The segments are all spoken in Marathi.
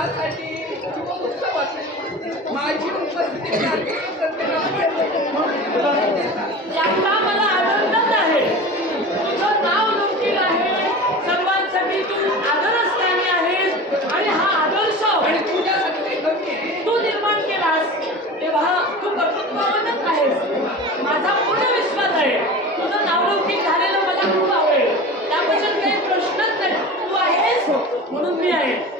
गावासाठी माझी उपस्थिती यांना मला आनंदच आहे. तुझं नाव लोकील आहे सर्वांसाठी तू आदर असलेली आहेस. आणि हा आदर्श आणि तुझ्यासाठी तू निर्माण केलास तेव्हा तू कर्तृत्वानच आहेस. माझा पूर्ण विश्वास आहे. तुझं नावलौकिक झालेलं मला खूप आवडेल. त्याबद्दल काही प्रश्नच तू आहेस म्हणून मी आहे.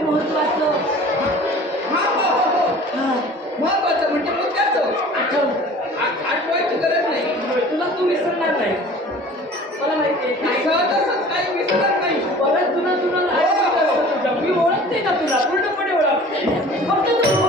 काय महत्वाचं म्हणजे मग त्याच हो. आठवायची गरज नाही. तुला तू विसरणार नाही. मला माहिती तसंच काही विसरणार नाही. परत हो. तुला तुला मी ओळखते का तुला? पूर्णपणे ओळखते. फक्त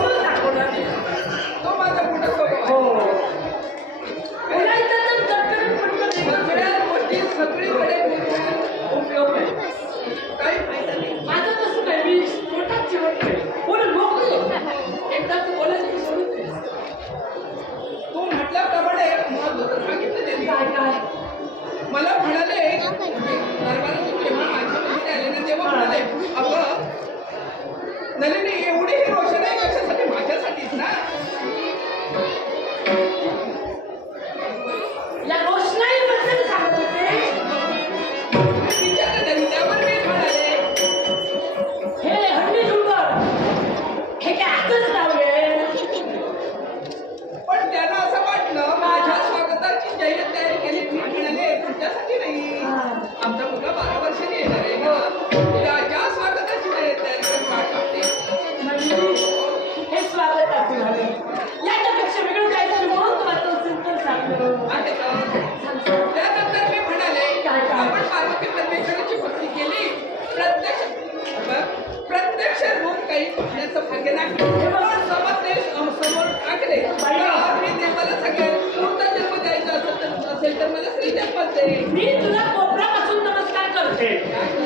मी तुला कोपरापासून नमस्कार करते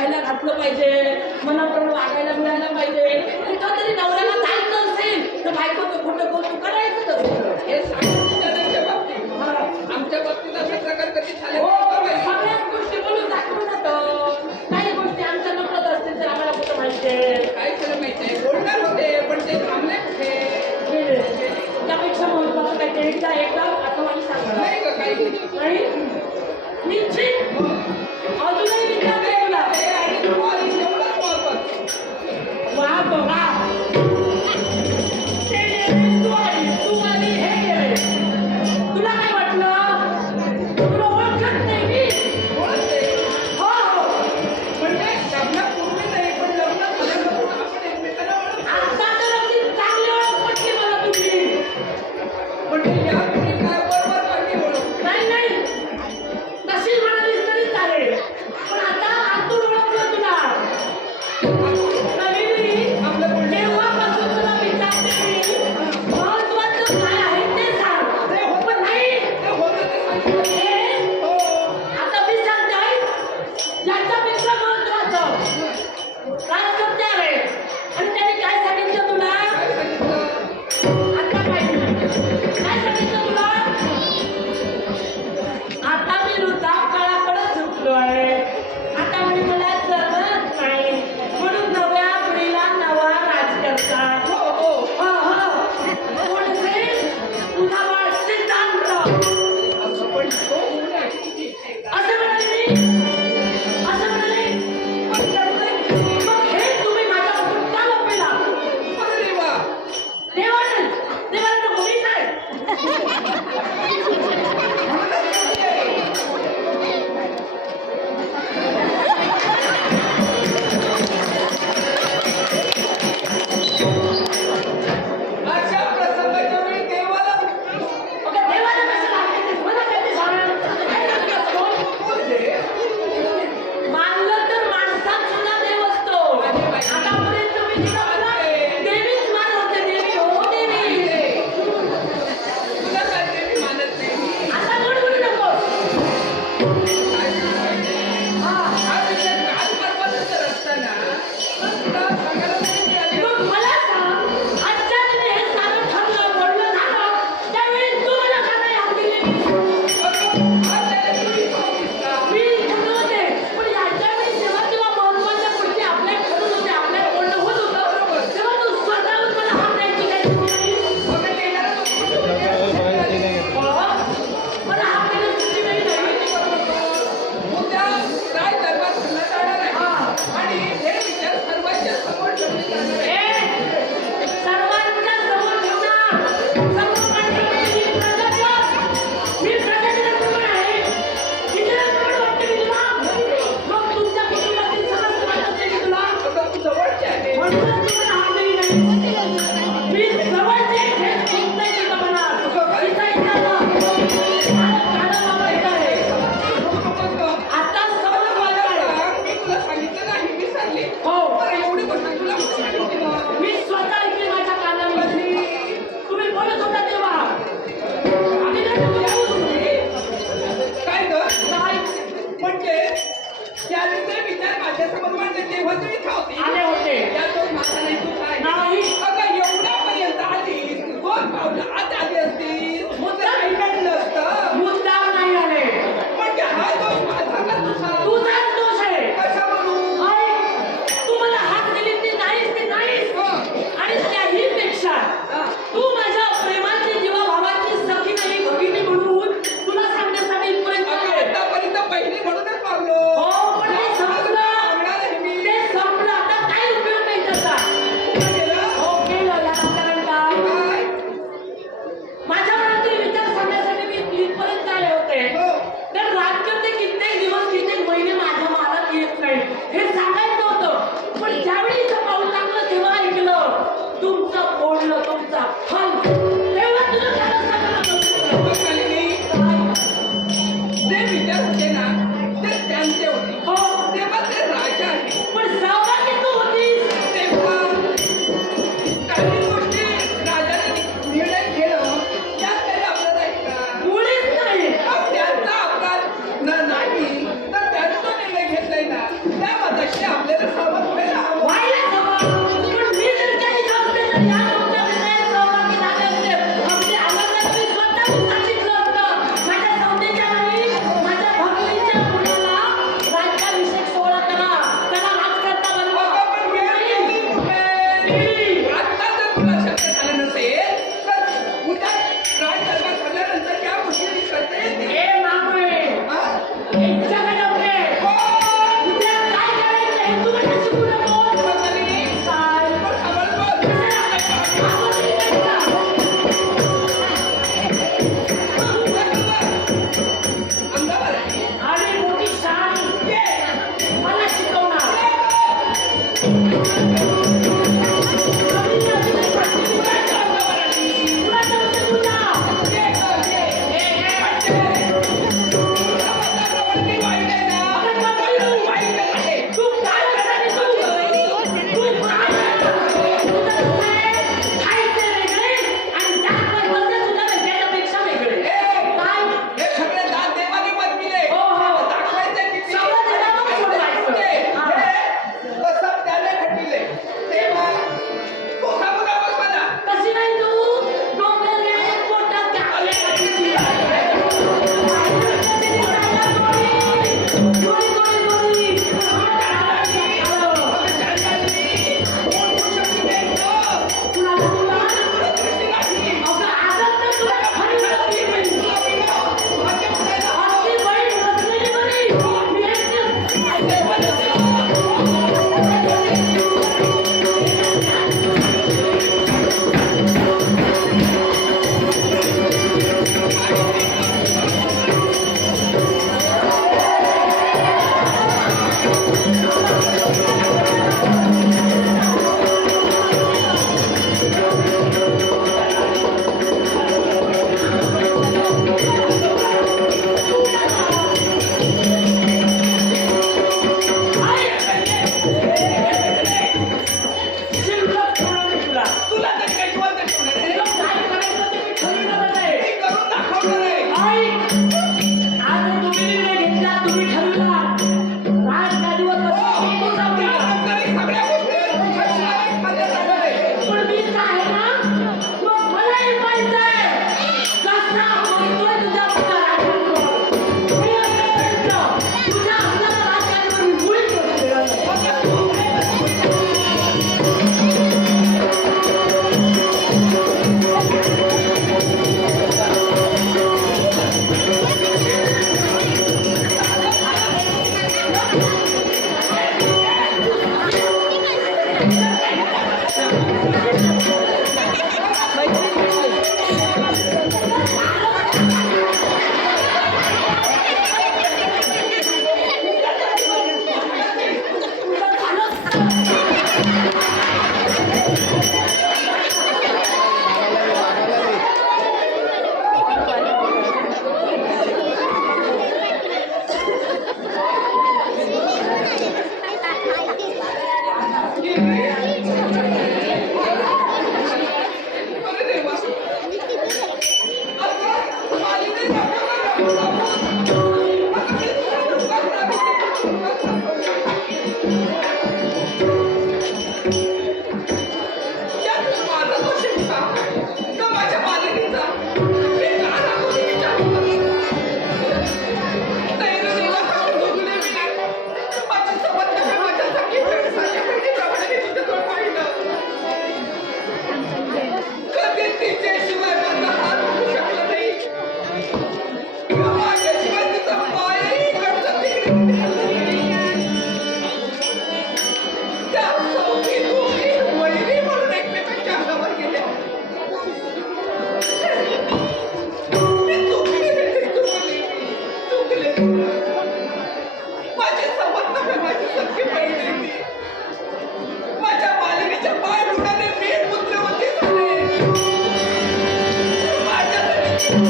खायला घातलं पाहिजे मनाप्रमाणे वागायला मिळायला पाहिजे. कुठं तरी नवऱ्याला जायचं असेल तर बायको खोटं बोल.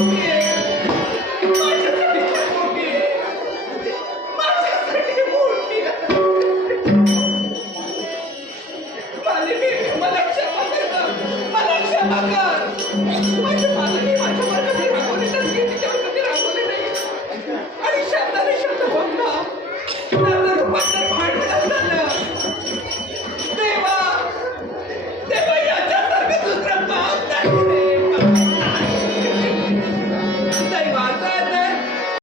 Yeah.